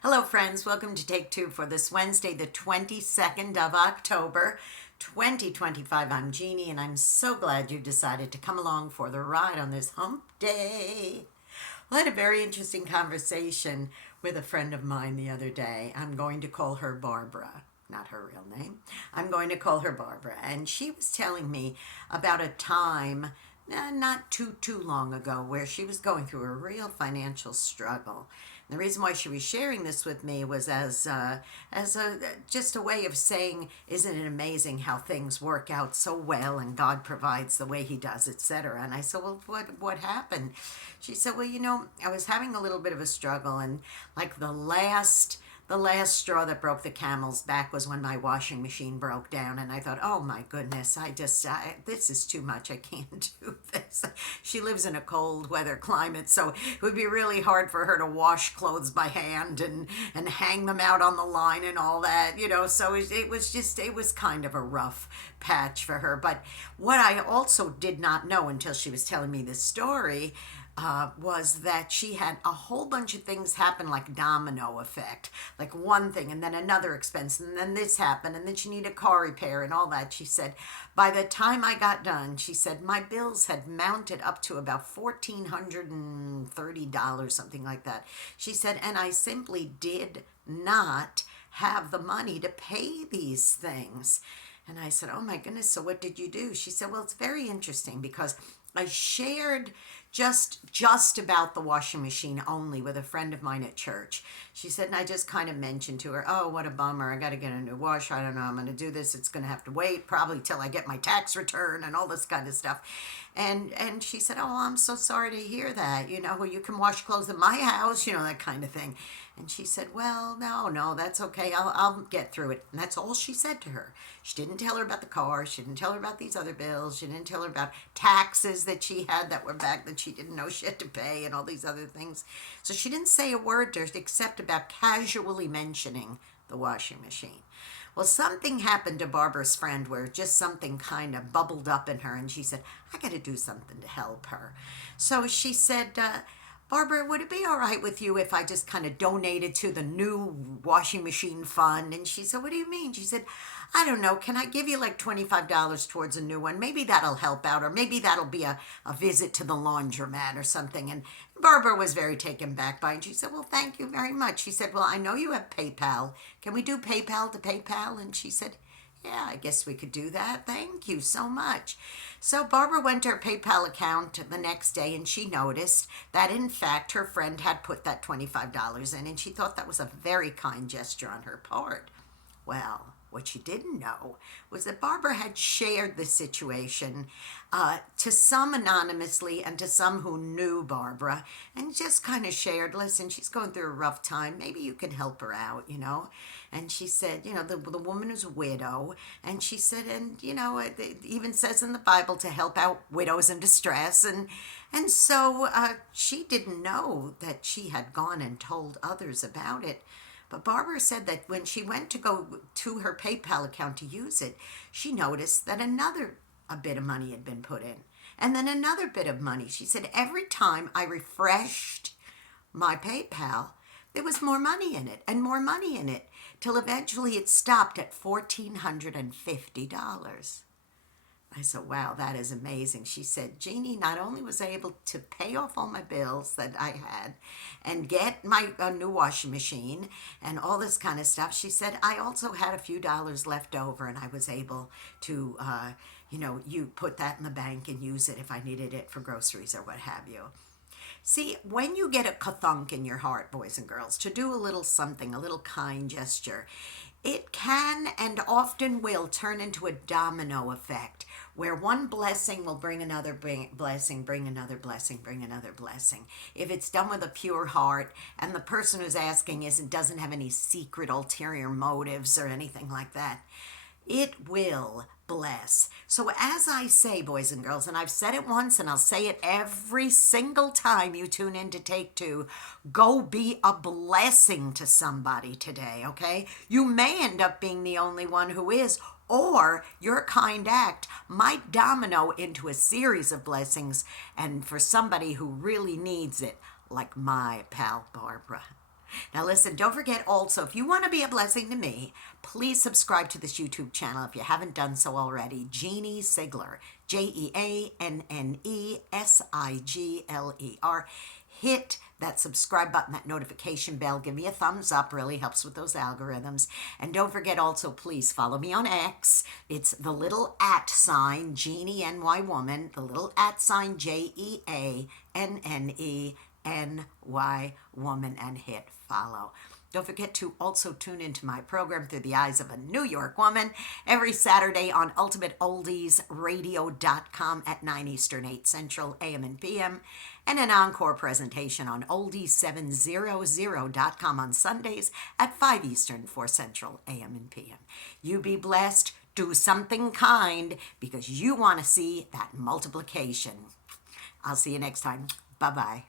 Hello, friends. Welcome to Take Two for this Wednesday, the 22nd of October, 2025. I'm Jeannie, and I'm so glad you decided to come along for the ride on this hump day. Well, I had a very interesting conversation with a friend of mine the other day. I'm going to call her Barbara. Not her real name. I'm going to call her Barbara. And she was telling me about a time not too long ago where she was going through a real financial struggle. And the reason why she was sharing this with me was as a just a way of saying, isn't it amazing how things work out so well and God provides the way He does, etc. And I said, well, what happened? She said, well, I was having a little bit of a struggle, and like the last straw that broke the camel's back was when my washing machine broke down, and I thought, oh my goodness, this is too much. I can't do this. She lives in a cold weather climate, so it would be really hard for her to wash clothes by hand and hang them out on the line and all that. So it was kind of a rough patch for her. But what I also did not know until she was telling me this story was that she had a whole bunch of things happen, like domino effect, like one thing and then another expense, and then this happened, and then she needed a car repair and all that. She said, by the time I got done, she said, my bills had mounted up to about $1,430, something like that. She said, and I simply did not have the money to pay these things. And I said, oh my goodness, so what did you do? She said, well, it's very interesting because I shared just about the washing machine only with a friend of mine at church. She said, and I just kind of mentioned to her, oh, what a bummer. I got to get a new washer. I don't know. I'm going to do this. It's going to have to wait probably till I get my tax return and all this kind of stuff. And she said, oh, I'm so sorry to hear that. Well, you can wash clothes at my house, that kind of thing. And she said, well, no, that's okay. I'll get through it. And that's all she said to her. She didn't tell her about the car. She didn't tell her about these other bills. She didn't tell her about taxes that she had that were back that she didn't know she had to pay and all these other things. So she didn't say a word to her except about casually mentioning the washing machine. Well, something happened to Barbara's friend where just something kind of bubbled up in her, and she said, I got to do something to help her. So she said, Barbara, would it be all right with you if I just kind of donated to the new washing machine fund? And she said, what do you mean? She said, I don't know. Can I give you like $25 towards a new one? Maybe that'll help out, or maybe that'll be a visit to the laundromat or something. And Barbara was very taken back by it. And she said, well, thank you very much. She said, well, I know you have PayPal. Can we do PayPal to PayPal? And she said, yeah, I guess we could do that. Thank you so much. So Barbara went to her PayPal account the next day, and she noticed that, in fact, her friend had put that $25 in, and she thought that was a very kind gesture on her part. Well, what she didn't know was that Barbara had shared the situation to some anonymously and to some who knew Barbara, and just kind of shared, listen, she's going through a rough time. Maybe you can help her out. And she said, the woman is a widow. And she said, and, it even says in the Bible to help out widows in distress. And so she didn't know that she had gone and told others about it. But Barbara said that when she went to go to her PayPal account to use it, she noticed that a bit of money had been put in. And then another bit of money. She said, every time I refreshed my PayPal, there was more money in it and more money in it, till eventually it stopped at $1,450. I said, wow, that is amazing. She said, Jeannie, not only was I able to pay off all my bills that I had and get my new washing machine and all this kind of stuff, she said, I also had a few dollars left over, and I was able to, you put that in the bank and use it if I needed it for groceries or what have you. See, when you get a kathunk in your heart, boys and girls, to do a little something, a little kind gesture, it can and often will turn into a domino effect where one blessing will bring another blessing, bring another blessing, bring another blessing. If it's done with a pure heart and the person who's asking doesn't have any secret ulterior motives or anything like that, it will bless. So as I say, boys and girls, and I've said it once and I'll say it every single time you tune in to Take Two, go be a blessing to somebody today, okay? You may end up being the only one who is, or your kind act might domino into a series of blessings, and for somebody who really needs it, like my pal Barbara. Now listen, don't forget also, if you want to be a blessing to me, please subscribe to this YouTube channel if you haven't done so already. Jeanne Sigler, JeanneSigler. Hit that subscribe button, that notification bell. Give me a thumbs up, really helps with those algorithms. And don't forget also, please follow me on X. It's the little @ sign, Jeanne, N-Y woman, the little @ sign, JeanneNY woman, and hit follow. Don't forget to also tune into my program Through the Eyes of a New York Woman every Saturday on ultimateoldiesradio.com at 9 Eastern, 8 Central, AM and PM, and an encore presentation on oldies700.com on Sundays at 5 Eastern, 4 Central, AM and PM. You be blessed. Do something kind because you want to see that multiplication. I'll see you next time. Bye-bye.